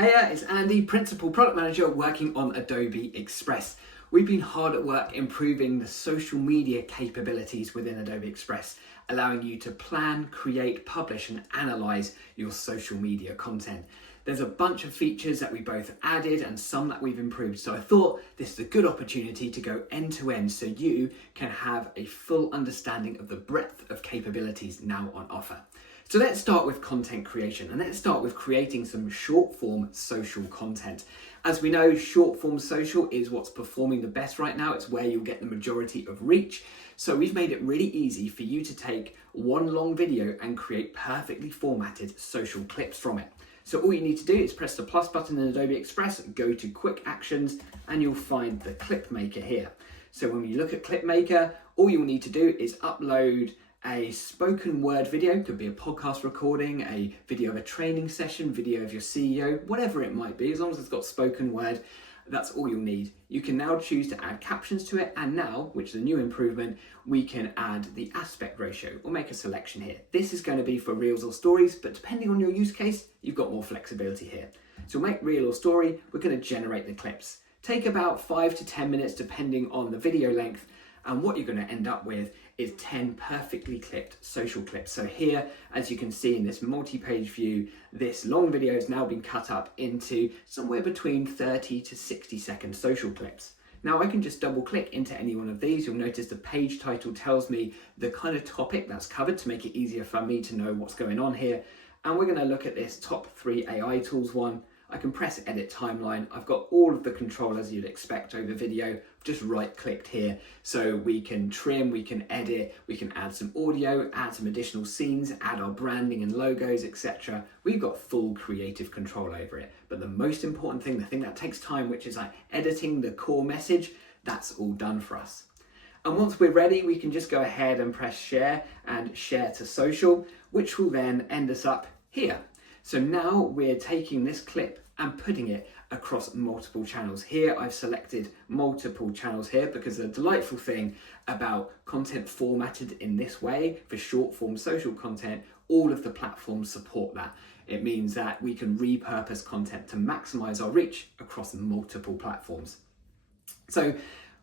Hey, it's Andy, Principal Product Manager working on Adobe Express. We've been hard at work improving the social media capabilities within Adobe Express, allowing you to plan, create, publish and analyze your social media content. There's a bunch of features that we both added and some that we've improved. So I thought this is a good opportunity to go end to end so you can have a full understanding of the breadth of capabilities now on offer. So let's start with content creation, and let's start with creating some short form social content. As we know, short form social is what's performing the best right now. It's where you'll get the majority of reach. So we've made it really easy for you to take one long video and create perfectly formatted social clips from it. So all you need to do is press the plus button in Adobe Express, go to quick actions, and you'll find the clip maker here. So when you look at clip maker, all you'll need to do is upload a spoken word video, could be a podcast recording, a video of a training session, video of your CEO, whatever it might be, as long as it's got spoken word, that's all you'll need. You can now choose to add captions to it, and now, which is a new improvement, we can add the aspect ratio or make a selection here. This is going to be for reels or stories, but depending on your use case, you've got more flexibility here. So we'll make reel or story, we're going to generate the clips. Take about 5 to 10 minutes depending on the video length, and what you're going to end up with is 10 perfectly clipped social clips. So here, as you can see in this multi-page view, this long video has now been cut up into somewhere between 30 to 60-second social clips. Now I can just double click into any one of these. You'll notice the page title tells me the kind of topic that's covered to make it easier for me to know what's going on here. And we're going to look at this top 3 AI tools one. I can press edit timeline. I've got all of the control as you'd expect over video. I've just right clicked here. So we can trim, we can edit, we can add some audio, add some additional scenes, add our branding and logos, etc. We've got full creative control over it. But the most important thing, the thing that takes time, which is like editing the core message, that's all done for us. And once we're ready, we can just go ahead and press share and share to social, which will then end us up here. So now we're taking this clip and putting it across multiple channels. Here I've selected multiple channels here because the delightful thing about content formatted in this way for short form social content, all of the platforms support that. It means that we can repurpose content to maximize our reach across multiple platforms. So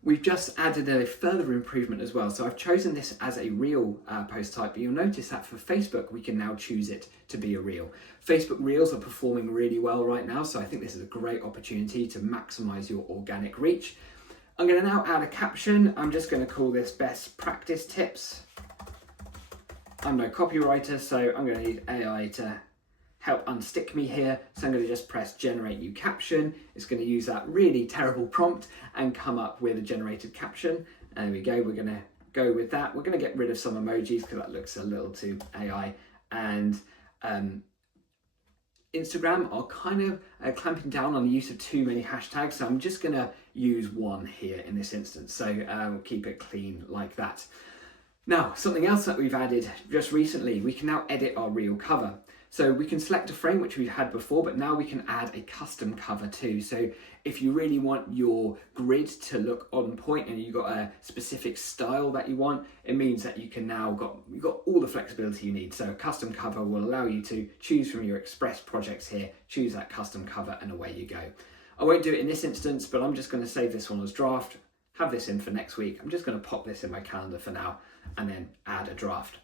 we've just added a further improvement as well. So I've chosen this as a reel post type, but you'll notice that for Facebook, we can now choose it to be a reel. Facebook Reels are performing really well right now, so I think this is a great opportunity to maximize your organic reach. I'm going to now add a caption. I'm just going to call this best practice tips. I'm no copywriter, so I'm going to need AI to help unstick me here. So I'm going to just press generate new caption. It's going to use that really terrible prompt and come up with a generated caption. And there we go. We're going to go with that. We're going to get rid of some emojis because that looks a little too AI. And Instagram are kind of clamping down on the use of too many hashtags. So I'm just going to use one here in this instance. So we'll keep it clean like that. Now, something else that we've added just recently, we can now edit our reel cover. So we can select a frame, which we had before, but now we can add a custom cover too. So if you really want your grid to look on point and you've got a specific style that you want, it means that you can now you've got all the flexibility you need. So a custom cover will allow you to choose from your Express projects here, choose that custom cover, and away you go. I won't do it in this instance, but I'm just going to save this one as draft, have this in for next week. I'm just going to pop this in my calendar for now and then add a draft.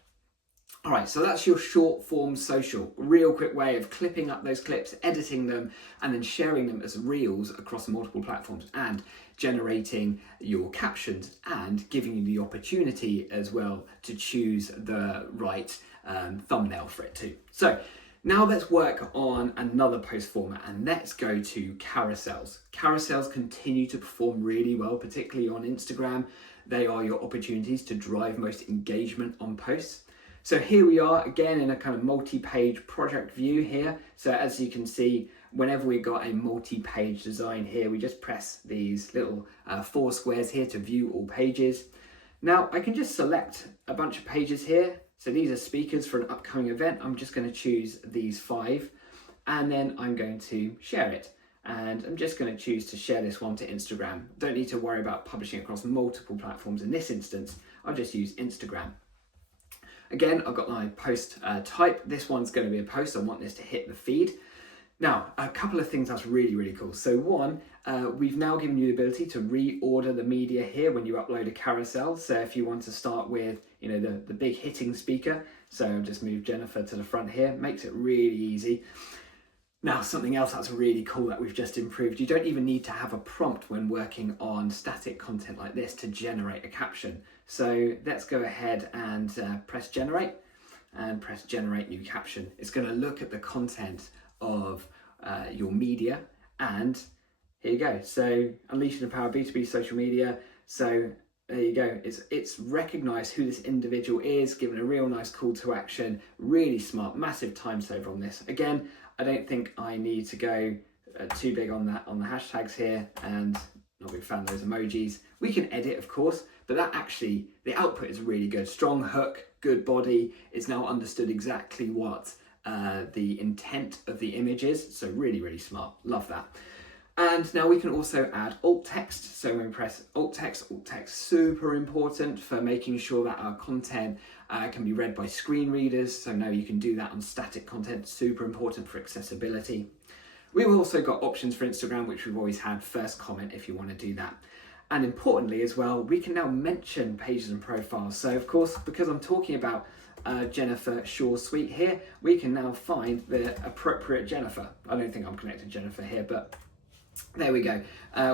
All right, so that's your short form social, real quick way of clipping up those clips, editing them, and then sharing them as reels across multiple platforms and generating your captions and giving you the opportunity as well to choose the right thumbnail for it too. So now let's work on another post format and let's go to carousels. Carousels continue to perform really well, particularly on Instagram. They are your opportunities to drive most engagement on posts. So here we are again in a kind of multi-page project view here. So as you can see, whenever we got a multi-page design here, we just press these little 4 squares here to view all pages. Now I can just select a bunch of pages here. So these are speakers for an upcoming event. I'm just going to choose these 5 and then I'm going to share it. And I'm just going to choose to share this one to Instagram. Don't need to worry about publishing across multiple platforms. In this instance, I'll just use Instagram. Again, I've got my post type. This one's going to be a post. I want this to hit the feed. Now, a couple of things that's really, really cool. So one, we've now given you the ability to reorder the media here when you upload a carousel. So if you want to start with, the big hitting speaker, so I'll just move Jennifer to the front here, makes it really easy. Now, something else that's really cool that we've just improved, you don't even need to have a prompt when working on static content like this to generate a caption. So let's go ahead and press generate and press generate new caption. It's going to look at the content of your media, and here you go. So unleashing the power of B2B social media. So there you go. It's recognized who this individual is, given a real nice call to action. Really smart, massive time saver on this. Again, I don't think I need to go too big on the hashtags here, and not a big fan of those emojis. We can edit, of course, but that actually, the output is really good. Strong hook, good body. It's now understood exactly what the intent of the image is. So really, really smart. Love that. And now we can also add alt text. So when we press alt text, super important for making sure that our content can be read by screen readers. So now you can do that on static content, super important for accessibility. We've also got options for Instagram, which we've always had, first comment if you want to do that. And importantly as well, we can now mention pages and profiles. So of course, because I'm talking about Jennifer Shaw Suite here, we can now find the appropriate Jennifer. I don't think I'm connected to Jennifer here, but there we go.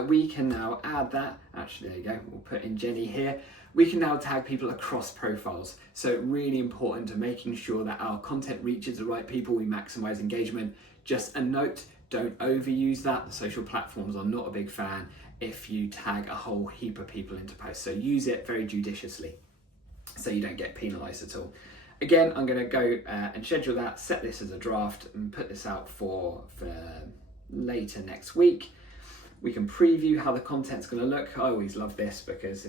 We can now add that. Actually, there you go. We'll put in Jenny here. We can now tag people across profiles. So really important to making sure that our content reaches the right people. We maximize engagement. Just a note, don't overuse that. The social platforms are not a big fan if you tag a whole heap of people into posts. So use it very judiciously so you don't get penalized at all. Again, I'm going to go and schedule that, set this as a draft and put this out for later next week. We can preview how the content's going to look. I always love this because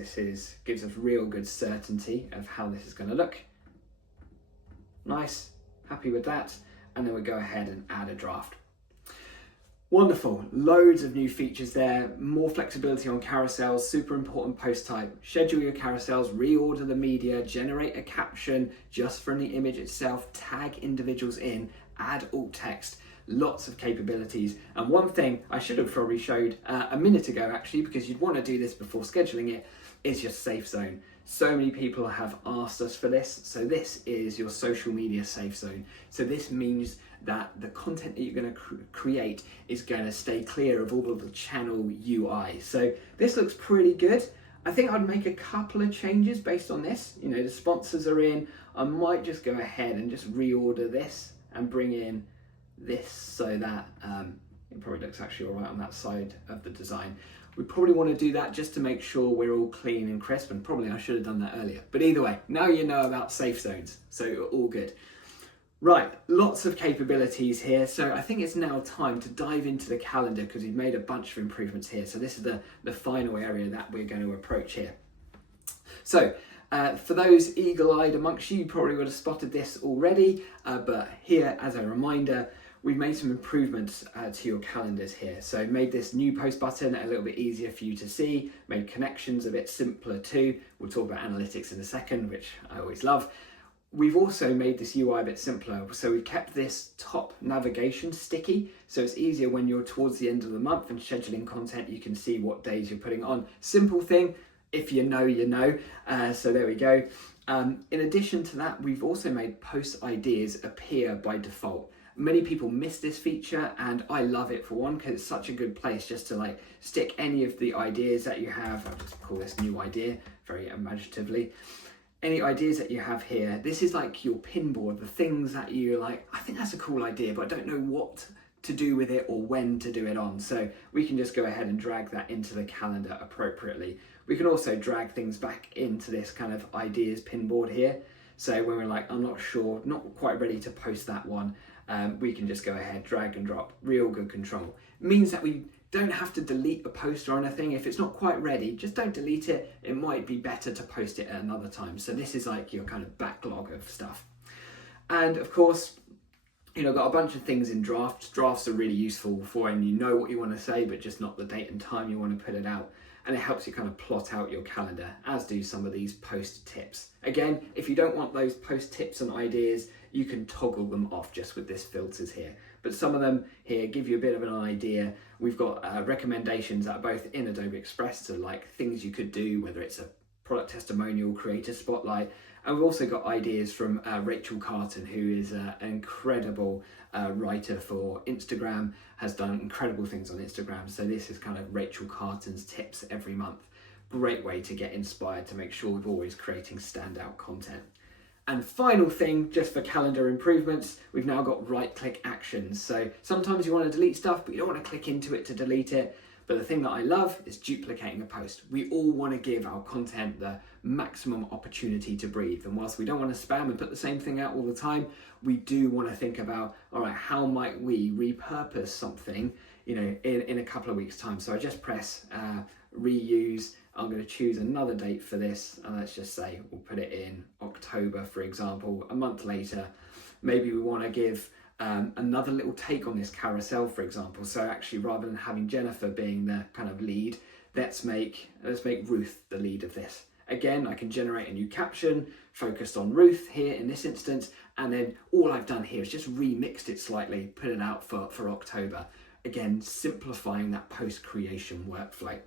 gives us real good certainty of how this is going to look. Nice, happy with that. And then we go ahead and add a draft. Wonderful, loads of new features there, more flexibility on carousels, super important post type. Schedule your carousels, reorder the media, generate a caption just from the image itself, tag individuals in, add alt text. Lots of capabilities. And one thing I should have probably showed a minute ago actually, because you'd want to do this before scheduling it, is your safe zone. So many people have asked us for this. So this is your social media safe zone. So this means that the content that you're going to create is going to stay clear of all of the channel UI. So this looks pretty good. I think I'd make a couple of changes based on this. The sponsors are in. I might just go ahead and just reorder this and bring in this so that it probably looks actually all right on that side of the design. We probably want to do that just to make sure we're all clean and crisp, and probably I should have done that earlier. But either way, now you know about safe zones, so all good. Right, lots of capabilities here. So I think it's now time to dive into the calendar because we've made a bunch of improvements here. So this is the final area that we're going to approach here. So for those eagle-eyed amongst you, you probably would have spotted this already, but here as a reminder, we've made some improvements to your calendars here. So made this new post button a little bit easier for you to see, made connections a bit simpler too. We'll talk about analytics in a second, which I always love. We've also made this UI a bit simpler. So we kept this top navigation sticky. So it's easier when you're towards the end of the month and scheduling content, you can see what days you're putting on. Simple thing, if you know, you know. So there we go. In addition to that, we've also made post ideas appear by default. Many people miss this feature and I love it for one because it's such a good place just to stick any of the ideas that you have. I'll just call this new idea very imaginatively. Any ideas that you have here, this is like your pin board, the things that you're like, I think that's a cool idea, but I don't know what to do with it or when to do it on. So we can just go ahead and drag that into the calendar appropriately. We can also drag things back into this kind of ideas pin board here. So when we're like, I'm not sure, not quite ready to post that one, we can just go ahead, drag and drop, real good control. It means that we don't have to delete a post or anything. If it's not quite ready, just don't delete it. It might be better to post it at another time. So this is like your kind of backlog of stuff. And of course, got a bunch of things in drafts. Drafts are really useful for when you know what you want to say, but just not the date and time you want to put it out. And it helps you kind of plot out your calendar, as do some of these post tips. Again, if you don't want those post tips and ideas, you can toggle them off just with this filters here. but some of them here give you a bit of an idea. We've got recommendations that are both in Adobe Express, so like things you could do, whether it's a product testimonial, creator spotlight, and we've also got ideas from Rachel Carton, who is an incredible writer for Instagram, has done incredible things on Instagram. So this is kind of Rachel Carton's tips every month. Great way to get inspired, to make sure we're always creating standout content. And final thing, just for calendar improvements, we've now got right-click actions. So sometimes you want to delete stuff, but you don't want to click into it to delete it. But the thing that I love is duplicating a post. We all want to give our content the maximum opportunity to breathe. And whilst we don't want to spam and put the same thing out all the time, we do want to think about, all right, how might we repurpose something, in a couple of weeks' time. So I just press reuse. I'm going to choose another date for this, and let's just say we'll put it in October, for example. A month later, maybe we want to give another little take on this carousel, for example. So actually, rather than having Jennifer being the kind of lead, let's make Ruth the lead of this. Again, I can generate a new caption focused on Ruth here in this instance, and then all I've done here is just remixed it slightly, put it out for October. Again, simplifying that post-creation workflow.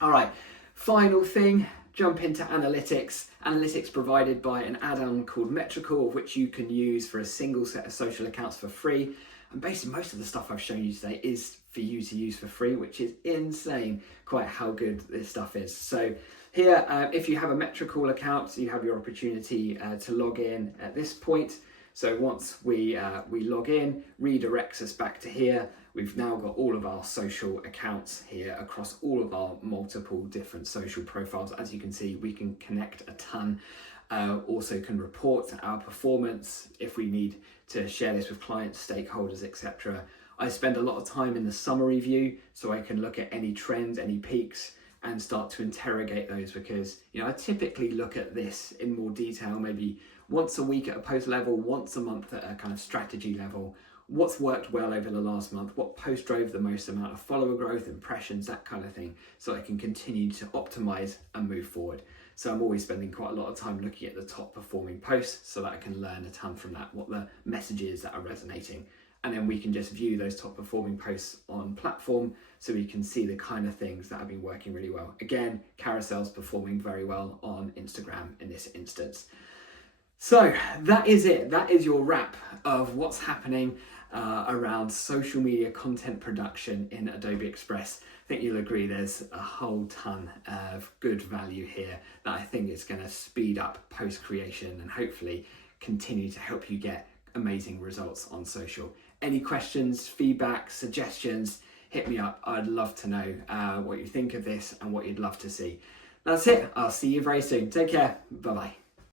All right, final thing, jump into analytics. Analytics provided by an add-on called Metrical, which you can use for a single set of social accounts for free. And basically most of the stuff I've shown you today is for you to use for free, which is insane, quite how good this stuff is. So here, if you have a Metrical account, you have your opportunity to log in at this point. So once we log in, redirects us back to here. We've now got all of our social accounts here across all of our multiple different social profiles. As you can see, we can connect a ton. Also can report our performance if we need to share this with clients, stakeholders, etc. I spend a lot of time in the summary view, so I can look at any trends, any peaks, and start to interrogate those, because I typically look at this in more detail, maybe once a week at a post level, once a month at a kind of strategy level. What's worked well over the last month? What post drove the most amount of follower growth, impressions, that kind of thing, so I can continue to optimize and move forward. So I'm always spending quite a lot of time looking at the top performing posts so that I can learn a ton from that, what the messages that are resonating. And then we can just view those top performing posts on platform so we can see the kind of things that have been working really well. Again, carousels performing very well on Instagram in this instance. So that is it. That is your wrap of what's happening around social media content production in Adobe Express. I think you'll agree there's a whole ton of good value here that I think is going to speed up post creation and hopefully continue to help you get amazing results on social. Any questions, feedback, suggestions, hit me up. I'd love to know what you think of this and what you'd love to see. That's it. I'll see you very soon. Take care. Bye-bye.